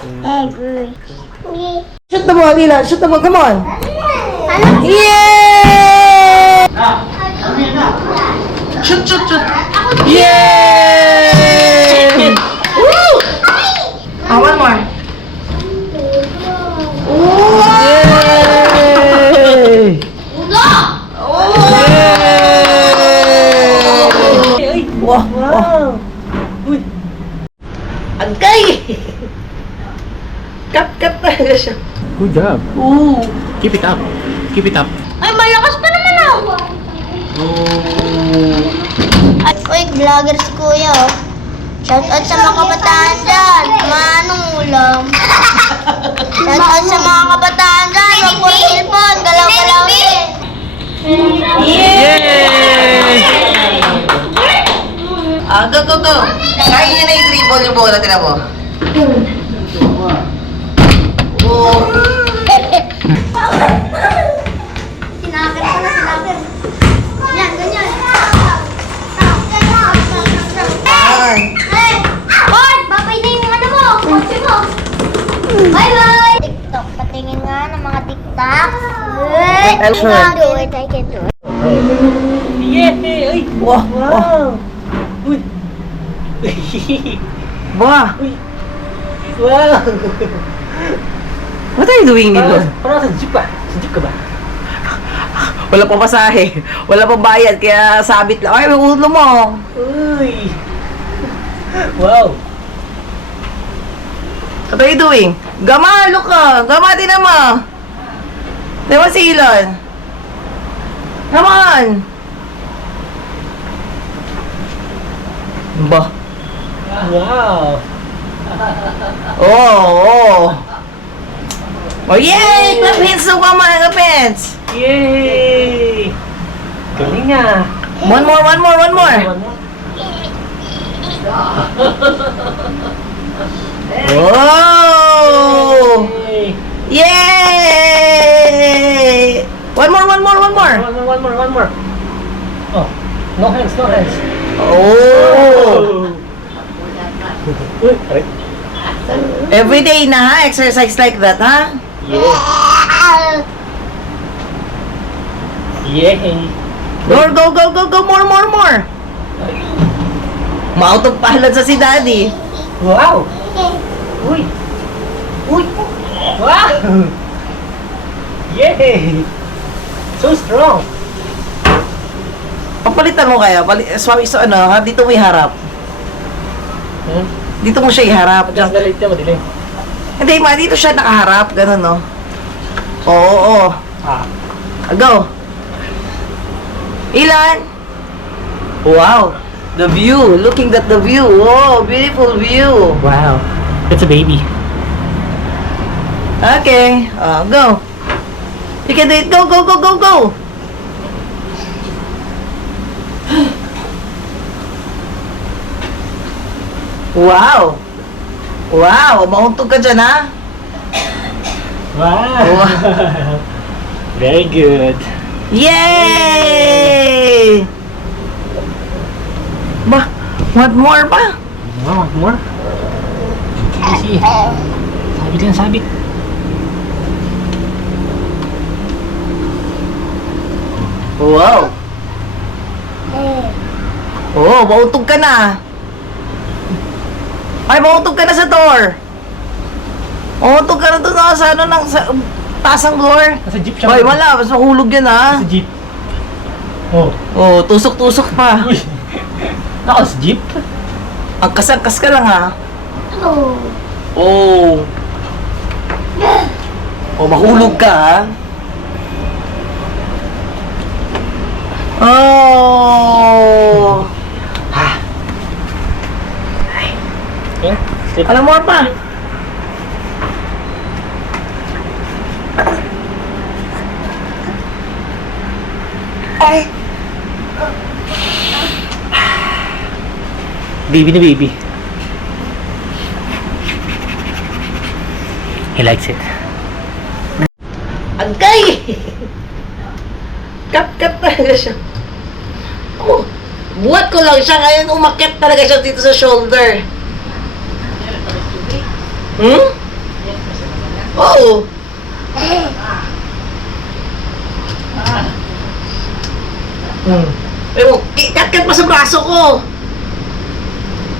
Shoot the ball, Lila. Shoot the ball. Come on. Yay! Shoot, shoot, shoot. Yay! Woo! One more. Yay! Yay! Wow! Wow! Uy! Agay! Cut talaga siya. Good job. Ooh! Keep it up. Keep it up. Ay, malakas pa naman ako. Uy, vlogger si Kuya, oh. Shoutout sa mga kabataan dyan. Manong ulam. Shoutout sa mga kabataan dyan. Huwag po cellphone. Galaw-galaw din. Yay! Go, go, go! Kaya niya na i-dribble yung bola, tira mo. Oh! Sinakit ko na, sinakit. Yan, ganyan. Hey! Boy! Babay na yung ano mo! Kotse mo! Bye-bye! TikTok. Patingin nga ng mga TikTok. I can do it, I can do it. Yay! Uy! Wow! Wow! Uy! Ba! Uy! Wow! What are you doing dito? Parang sa jeep ba? Sa jeep ka ba? Wala pa pasahe. Wala pa bayad, kaya sabit lang. Ay, may ulo mo. Uy! Wow! What are you doing? Gama, look ka. Gama, tinan mo. Tinan mo si Elon. Come on. Ba? Wow! Oh. Oh, yay! Clap hands daw ka mga kapits. Yay! Galing nga! One more. Oh! Yay! One more. One more. Oh, no hands. Oh! Uy, aray. Every day na ha? Exercise like that, ha? Yay! Go! More! Mautog palad sa si Daddy. Wow! Uy! Wow! Yay! So strong! Papalitan mo kaya? Swabi sa ano, ha? Dito mo iharap. Dito mo siya iharap. Adjust na light niya, madilim. Hindi, dito siya nakaharap. Ganun, no? Oo. Ah. Go! Ilan? Wow! The view! Looking at the view! Oh, beautiful view! Wow. It's a baby. Okay. Go! You can do it! Go! Wow! Wow! Mauntog ka dyan, ha? Wow. Very good. Yay! Ba? Want more pa? Wow, more? Easy. Sabit. Wow! Oh, mauntog ka na. Ay, mauntog ka na sa door. Mauntog ka na doon sa ano sa taas ng door. Nasa jeep siya. Ay, wala. Mas mahulog yan, ha? Nasa jeep. Oh. Oh, tusok-tusok pa. Uy. Naka sa jeep? Ang kasangkas ka lang, ha? Oh. Oh. Oh, mahulog ka, ha? Oh. Yeah. Sit. Alam mo pa. Ay. Baby na baby. He likes it. Agay! Cut talaga siya. Oh, buhat ko lang siya, ngayon umakyat talaga siya dito sa shoulder. Hmm? Oo. Pero, kat-kat pa sa braso ko.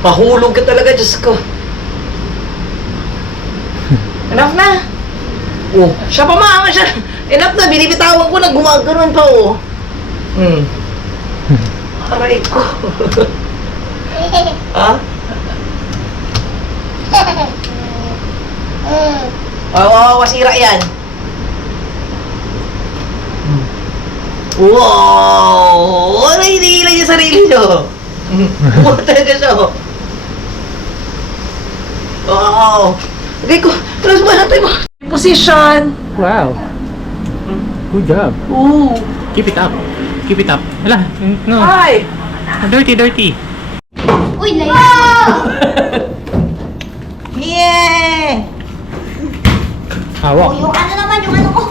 Pahulog ka talaga, Diyos ko. Enough na. Oh, siya pa mama siya. Enough na, binibitawan ko na gumagano'n pa, oh. Aray ko. Ha? Oo, wasira yan. Wow! Ano hinihilan niya sarili niyo? Buwan talaga siya, oh. Wow! Okay ko, tapos ba natin mo? Position! Wow. Good job. Ooh! Keep it up. Keep it up. Ala, no. Hi! Dirty, dirty. Uy, layo! Yeah! Hawak. Yung ano naman, yung ano ko.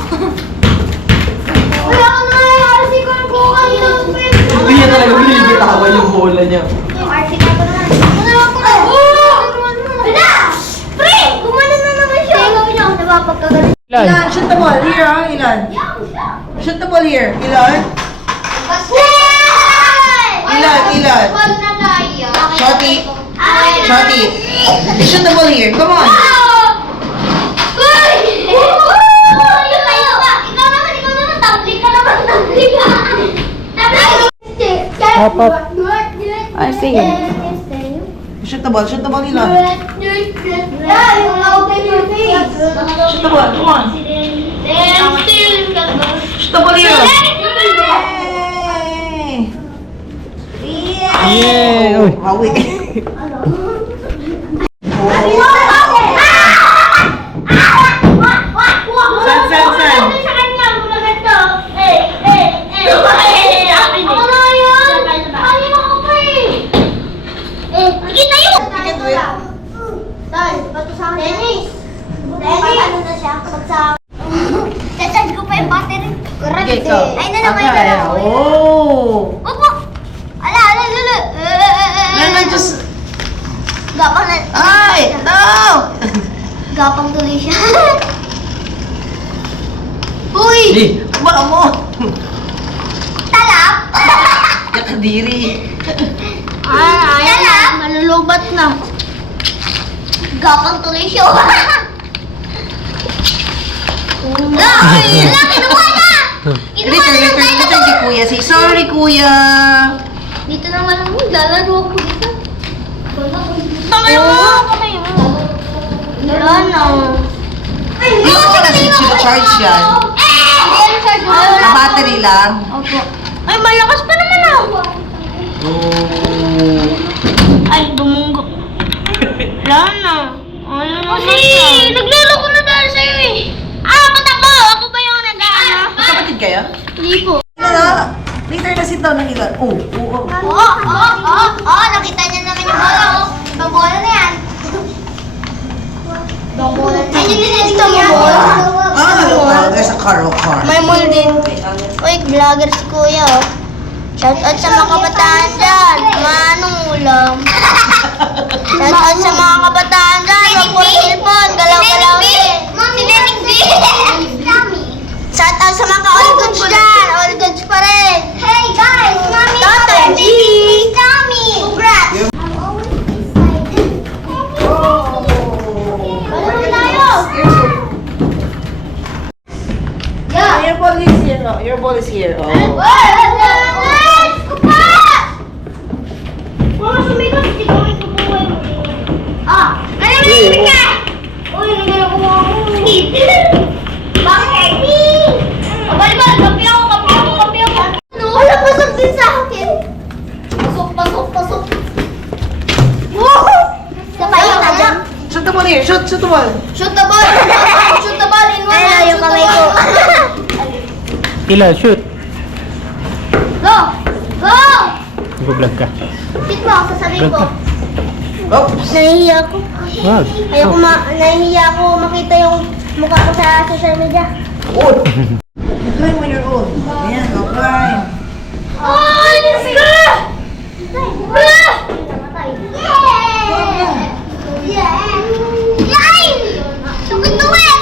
Wala ko na, RC ko ang kuha ng Hindi niya talaga binibitawan yung bola niya. Yung RC ko naman. Wala ko na. Wala! Pre! Gumano na naman siya. Tingnan mo niya, napapagkagalit. Ilan? Ilan? Shoot the ball. Here, ha? Ilan? Shoot the ball here. Ilan? Ilan? Ilan? Wag na tayo. Shotty. Shotty. Shoot the ball here. Come on. Uy! Yung tayo ba? Ikaw naman, tabli ka naman, tabli ka. Hop, hop. I see him. Shoot the ball. Shoot the ball, Ilan. Yeah, yung lautin your face. Shoot the ball. Come on. Shoot the ball here. Yay! Yay! Uy. Hawi. San? Sa kanya, bulagan to. Ako na yun. Kanina ko pa Kita yun. Dahil, bato sa akin. Dennis. Ano na siya? Charge ko pa yung battery. Okay, so. Ay na naman yun. Oh! Opo. Ala. Ano, just... Gapang na. Ay! No! Gapang tuloy siya. Uy! Ba mo? Talap! Yakadiri. Talap! Malulubat na. Gapang tuloy siya. Ay! Wala, kinuha na! Kinuha na lang tayo Return kay kuya. Say, sorry kuya. Dito naman ako, lalaro ako dito. Kamay mo! Wala na. Hindi ko kasi charge yan. Na battery lang. Opo. Ay, malakas pa naman ako. Ay, bumunggo. Wala na. Ano na kasi, naglaro ko na dahil sa'yo eh. Ba't ako? Ako ba yung nag-ano? Magkapatid kayo? Hindi po. Ano? Later na sit down ng ilan. Oo. Nakita niya naman yung bola, oh. Ibang bola na yan. Ibang bola na yan. Ito mo bola. There's a car. May mall din. Uy, vlogger si kuya, oh. Shoutout sa mga kabataan dyan. Manong ulam. Shoutout sa mga kabataan dyan. Huwag po cellphone. Galaw-galawin. Si Lenny B. Shoutout sa mga all goods dyan. All goods pa rin. Hey guys, Mami. Totoy G. Congrats. Ano tayo? Your ball is here. No? Your ball is here. Oh. Shoot the ball here. Shoot the ball. Shoot the ball! Shoot the ball in one hand! Shoot the ball! Ilan, shoot. Go! Go! Nag-vlog ka. Sit mo, sasabihin ko. Oops. Nahihiya ako. Wag. Nahihiya ako makita yung mukha ko sa social media. Oh. You climb on your own. Ayan, go climb. Oh, let's go! Yeah! Yay! Sakit na wet!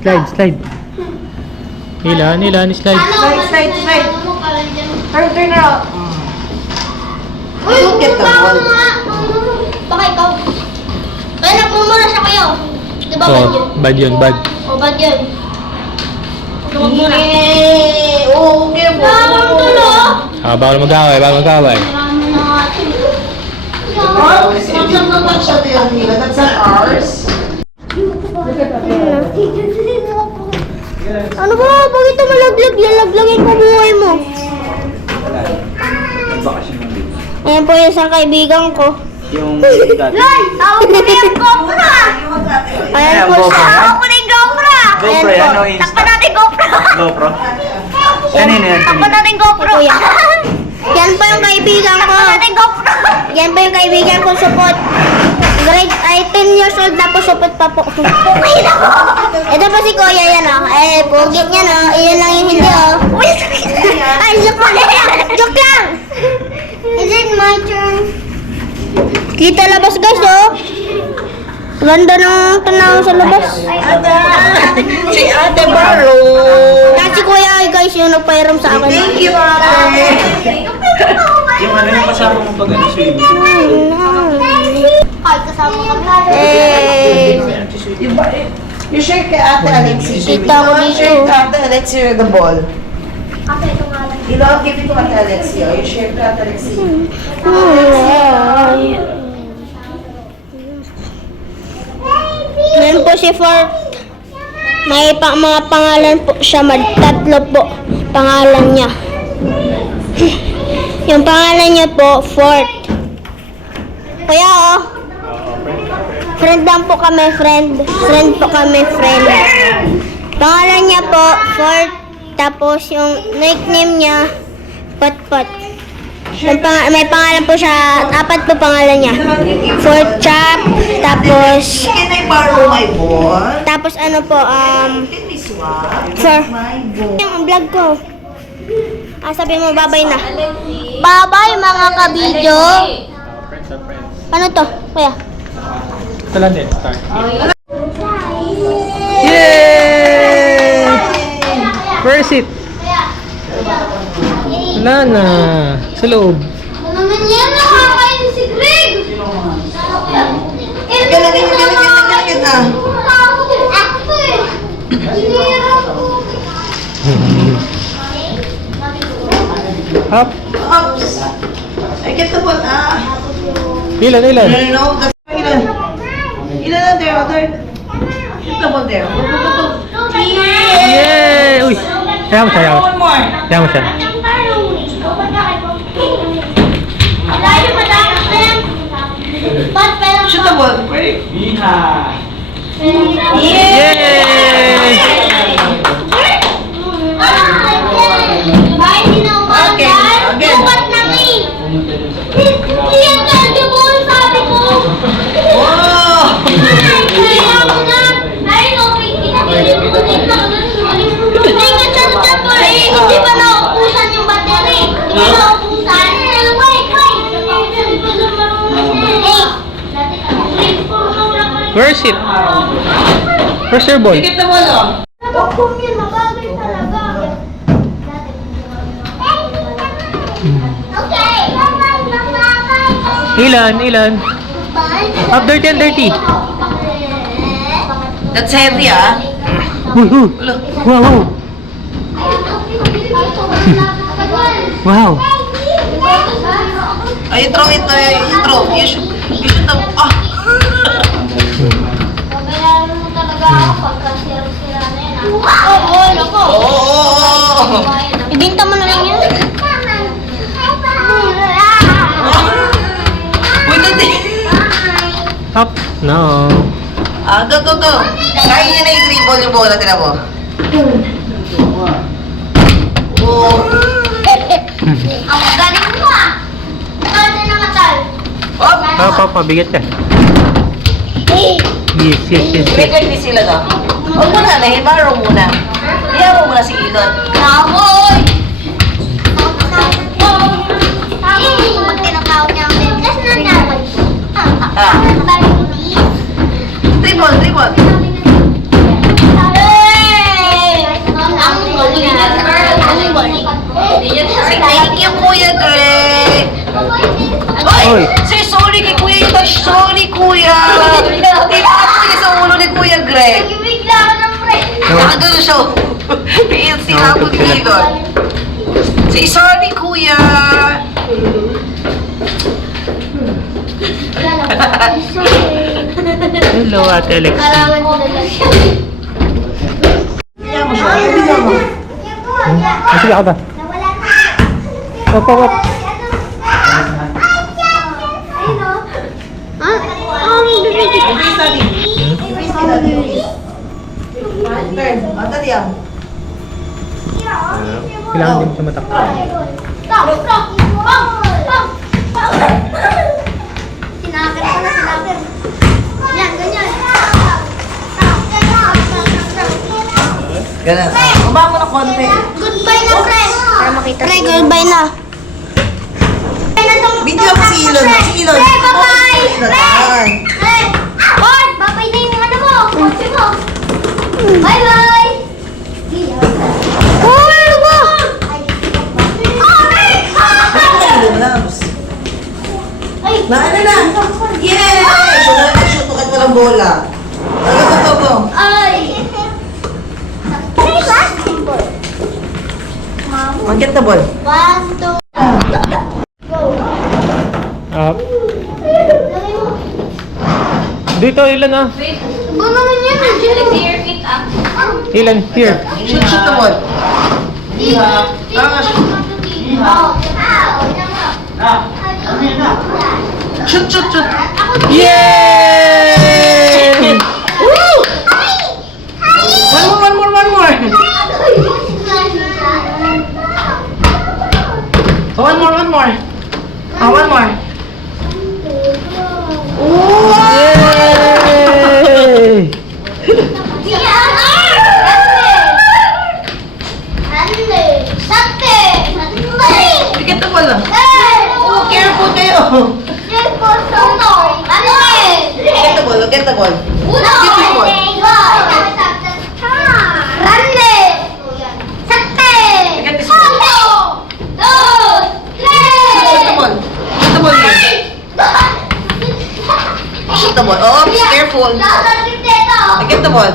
slide, slide. Ilan, slide. Slide. Turn around. Uy, Don't get the ball. Baka ikaw. Kaya nagmumura siya kayo. Di ba bad yun? Bad yun, bad. O, bad yun. Yeah. Oh, okay po. Bawal tulo. Bawal mag-away, bawal mag-away. What? Huwag lang touch natin yung nila. That's not ours. Ano ba? Bakit ito malaglag? Lalaglagin ko buhay mo. Ayan po yung isang kaibigan ko. Yung dati. Loy! Tawag ko na yung GoPro! Ayan po siya. Tawag ko na yung GoPro! GoPro yan o Insta? Takpan natin GoPro! GoPro? Kanina yan, Takpan kanina. natin GoPro! Yan po yung kaibigan ko. Takpan natin GoPro! Yan po yung kaibigan ko, support. Grade, ay 10 years old na po, support pa po. Ito po si Kuya yan o. Eh, pugit niya no. Iyan lang yung hindi o. Ay, joke lang! Joke lang! Is it my turn? Kita labas guys oh. Ganda ng tanaw sa labas. Si Ate Baro. Kasi kuya ay guys yung nagpairam sa akin. Thank you, Ate. Yung ano yung kasama mo pag ano swimming? Kahit kasama kami. You share kay Ate Alexi. Kita ko dito. Share kay Ate Alexi the ball. Kasi ito nga lang. You know, give it to Ate Alexi. Oh. You share kay Ate Alexi. Ngayon po si Fort. May mga pangalan po siya. Tatlo po pangalan niya. Yung pangalan niya po, Fort. Kuya oh. Friend lang po kami, friend. Friend po kami, friend. Pangalan niya po, Fort. Tapos yung nickname niya, Pot. May pangalan po siya, 4 po pangalan niya. Fort Chop, tapos, Can I borrow my ball? tapos ano po, Can we swap? Sir. My ball. yung vlog ko. Sabi mo, bye-bye na. Bye-bye mga kabidyo. Ano to, kuya? Ito lang din, start. Yay! Where is it? Wala na. Sa loob. Ano naman yan? Nakakain si Greg! Ganun na. Up. Oops. I get the ball. Ilan? No. That's ilan na there. Get the ball there. Go. Yay! Uy! Kaya mo siya. One more. Kaya mo siya. Shoot the ball. Biha! Yay! Wow! Hindi pa nauubusan yung battery. Hindi nauubusan. Where is it? Where's your ball? You get the ball, oh. Yun, mabagay talaga. Okay. Ilan? Up, dirty. That's heavy, ah. Uy. Wow. Wow. You throw it, you throw. You shoot the ball. Babayaran mo talaga ako pagka sira-sira na yan. Oo, nako. Oh! Ibinta mo na lang yan. Wait, hindi. Up. No. Go. Kaya niya na i-dribble yung bola, tira mo. Oh. Ang galing mo ah. Matal na matal. Hop. Pabigat ka. Yes. Record ni sila to. Huwag mo na, nahibaro muna. Iyaw mo muna si Ilon. Nahoy! Pag tinatawag niya ang bentes na naman. Dribble. Nakagano siya. PLC na ako dito. Say sorry, kuya. Hello, Ate Alex. Karawan ko na lang siya. Bigyan mo siya. Bigyan mo. Sige ako ba? Op, op, op. Please, daddy. Please, daddy. Turn. Dali yan. Kailangan din siya matakbo. Sinakir ko na, sinakir. Yan, ganyan. Ganun. Baba mo ng konti. Goodbye na, pre. Para makita. Pre, goodbye na. Video mo si Ilon. Si Ilon. Pre, bye-bye. Pre. Pre. Oy, bye-bye na yung ano mo. Kotse mo. Bye-bye. Uy, ano ba? Ay, Na ano na? Yes! Shoot mo ka walang bola. Ano to? ay. Hey, basketball. Mag-get the ball. 1, 2, go. Up. Dito, ilan ah? Ba naman yan? Ilan? Here. Shoot the ball. Shoot. Yay! One more. One more. One more. Yay! Get the ball. Oh, careful kayo. Get the ball. Shoot the ball. Oops, careful. Get the ball.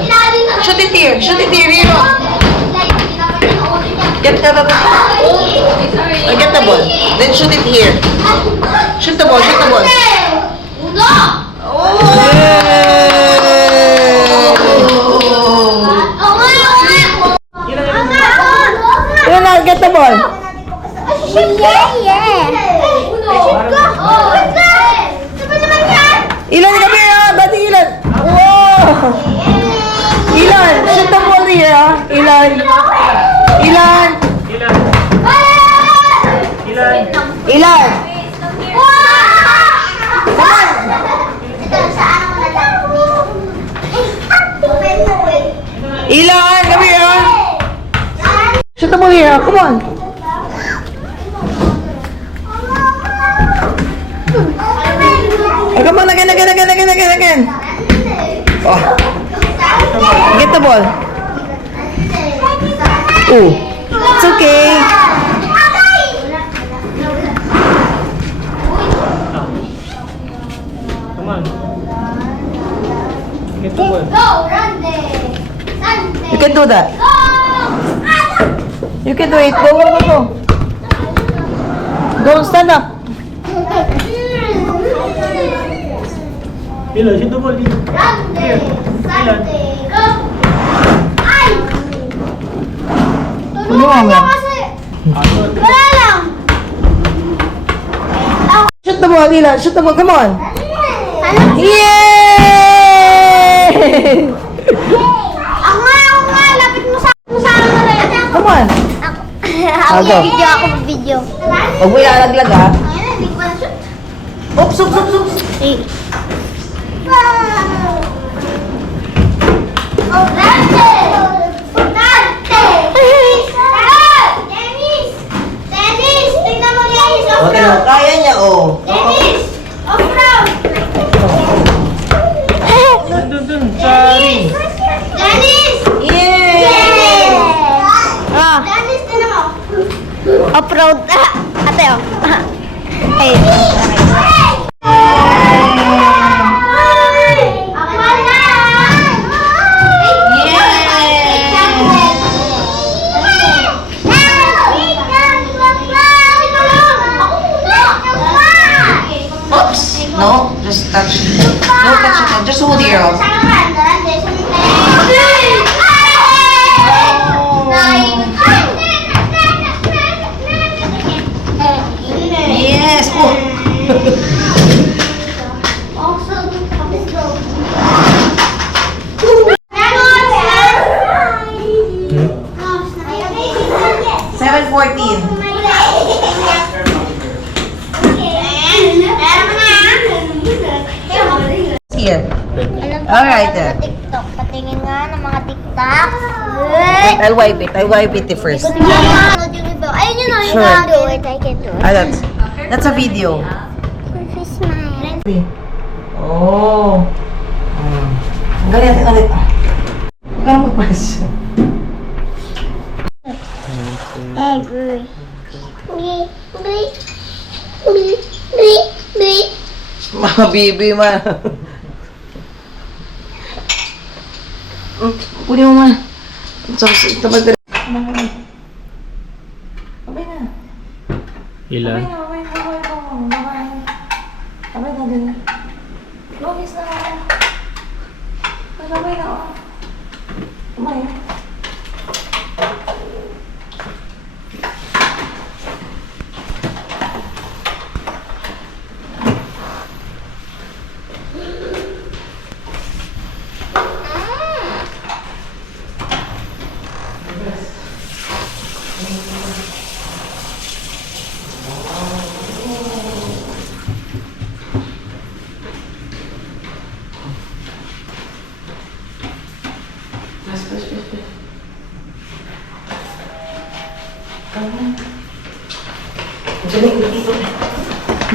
Shoot it here. Hero. Get the ball. Get the ball. Then shoot it here. Shoot the ball. Yun na, get the ball. Ilan kami ah? Bati Ilan. Wow! Ilan, shoot the ball here ah. Ilan. Ilan, kami ah. Shoot the ball here ah. Come on. Come on, again. Oh. Get the ball. Oh. It's okay. Come on. Get the ball. You can do that. You can do it. Go. Go, stand up. Ilan? Shoot the ball dito. Ano nga? Wala lang. Shoot the ball, Ilan. Shoot the ball. Come on. Yay! Yay! Ako nga. Lapit mo sa akin. Come on. Ako video. Huwag mo ilalaglag ah. Ayun, hindi ko pa na-shoot. Oops. Eh. Oh, Dante! Dennis! Tingnan mo, Dennis! Okay na, kaya niya oh. Dennis! Off-road! Dun. Sorry. Dennis! Yay! Ah. Dennis, tingnan mo. Off-road. Ate, oh. Hey. 11:14. Here. Alright, then. TikTok. Patingin nga ng mga TikTok. Wait, I'll wipe it first. Ayun yun, Sure. I can do it. I can do it. Ah, that's a video. Smile. Oh. Ang galing natin ulit. Huwag ka na magpas. Agree. Mga bibi man. Kunin mo man. Tapos dire. Abay na. Ilan? Abay na din. Logis na ako. Abay na ako. Abay na.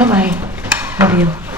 Bye-bye. Love you.